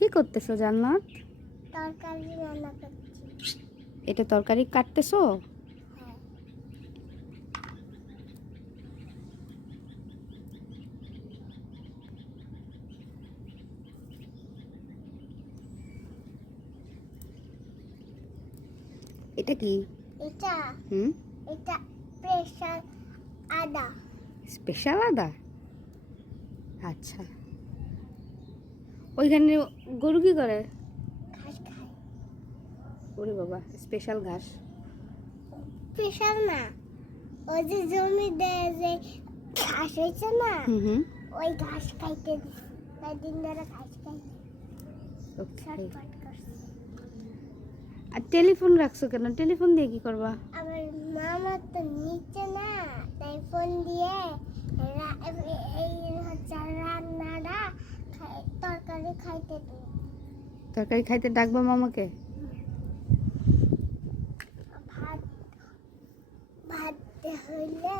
কি করতেছো জান্নাত? তরকারি রান্না করছি। এটা তরকারি কাটতেছো? হ্যাঁ। এটা কি? এটা হুম, এটা প্রেসার আদা। স্পেশাল আদা। আচ্ছা, ওইখানে গরু কি করে? ঘাস খায়। ওরে বাবা, স্পেশাল ঘাস। প্রেসার না, ওই যে জমি দেয় যে ঘাস হয়েছে না, হুম হুম, ওই ঘাস খাইতে দিছে। কয়েকদিন ধরে ঘাস খাইতে ওকে। ছটফট করছে। আর টেলিফোন রাখছো কেন? টেলিফোন দিয়ে কি করবা? আমার মামা তো নিচে না, তাই ফোন দিয়ে এই হচ্ছে রান্নাটা তরকারি খাইতে দিই। তরকারি খাইতে ডাকবা মামাকে? ভাত ভাত হইলে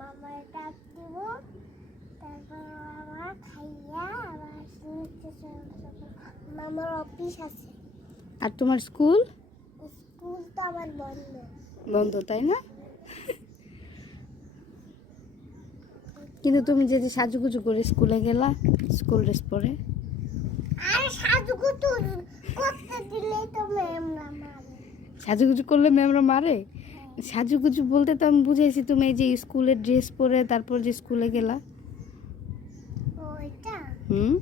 মামার ডাক দিব, তারপর মামা খাইয়া আবার নিচে চলে যাবো। মামার অফিস আছে। আর তোমার স্কুল? স্কুল তো আমার বন্ধ। বন্ধ, তাই না? কিন্তু তুমি যে যে সাজুগুজু করে স্কুলে গেলা, স্কুল ড্রেস পরে। আর সাজুগুজু করতে দিলেই তো ম্যাম না মারে। সাজুগুজু করলে ম্যামরা মারে? সাজুগুজু বলতে তো আমি বুঝাইছি তুমি এই যে স্কুলের ড্রেস পরে তারপর যে স্কুলে গেলা। ওইটা হুম,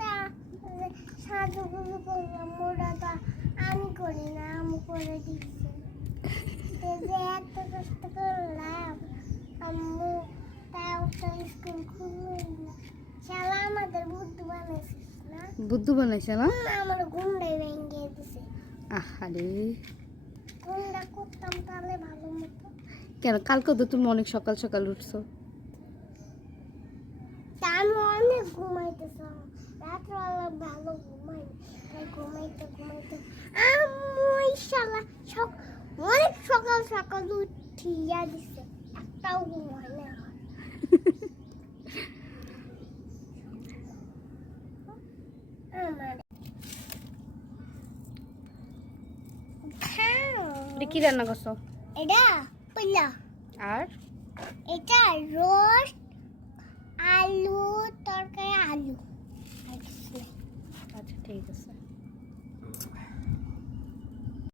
তা সাজুগুজু করলাম, ওটা তো আমি করি না, আমি করে দিচ্ছি। তো যে এত কষ্ট করলাম, আম্মু তাও তো স্কুল খুলল না। শালা আমাদের বুদ্ধু বানাইছিস না? বুদ্ধু বানাইছে না? আমার ঘুমটাই ভেঙে দিছে। আহারে, ঘুমটা করতাম তাহলে ভালো মতো। কেন? কালকে তো তুমি অনেক সকাল সকাল উঠছো। তা আমি অনেক ঘুমাইতেছিলাম, রাত্রবেলা ভালো ঘুমাই, তাই ঘুমাইতে ঘুমাইতে আম্মু শালা অনেক সকাল সকাল উঠিয়া দিছে, একটাও ঘুমাই না আমার। আমার খাও। এটা কি রান্না করছো? এটা পইলা, আর এটা রোস্ট, আলু তরকারি, আলু আর কিছু নাই। আচ্ছা, ঠিক আছে।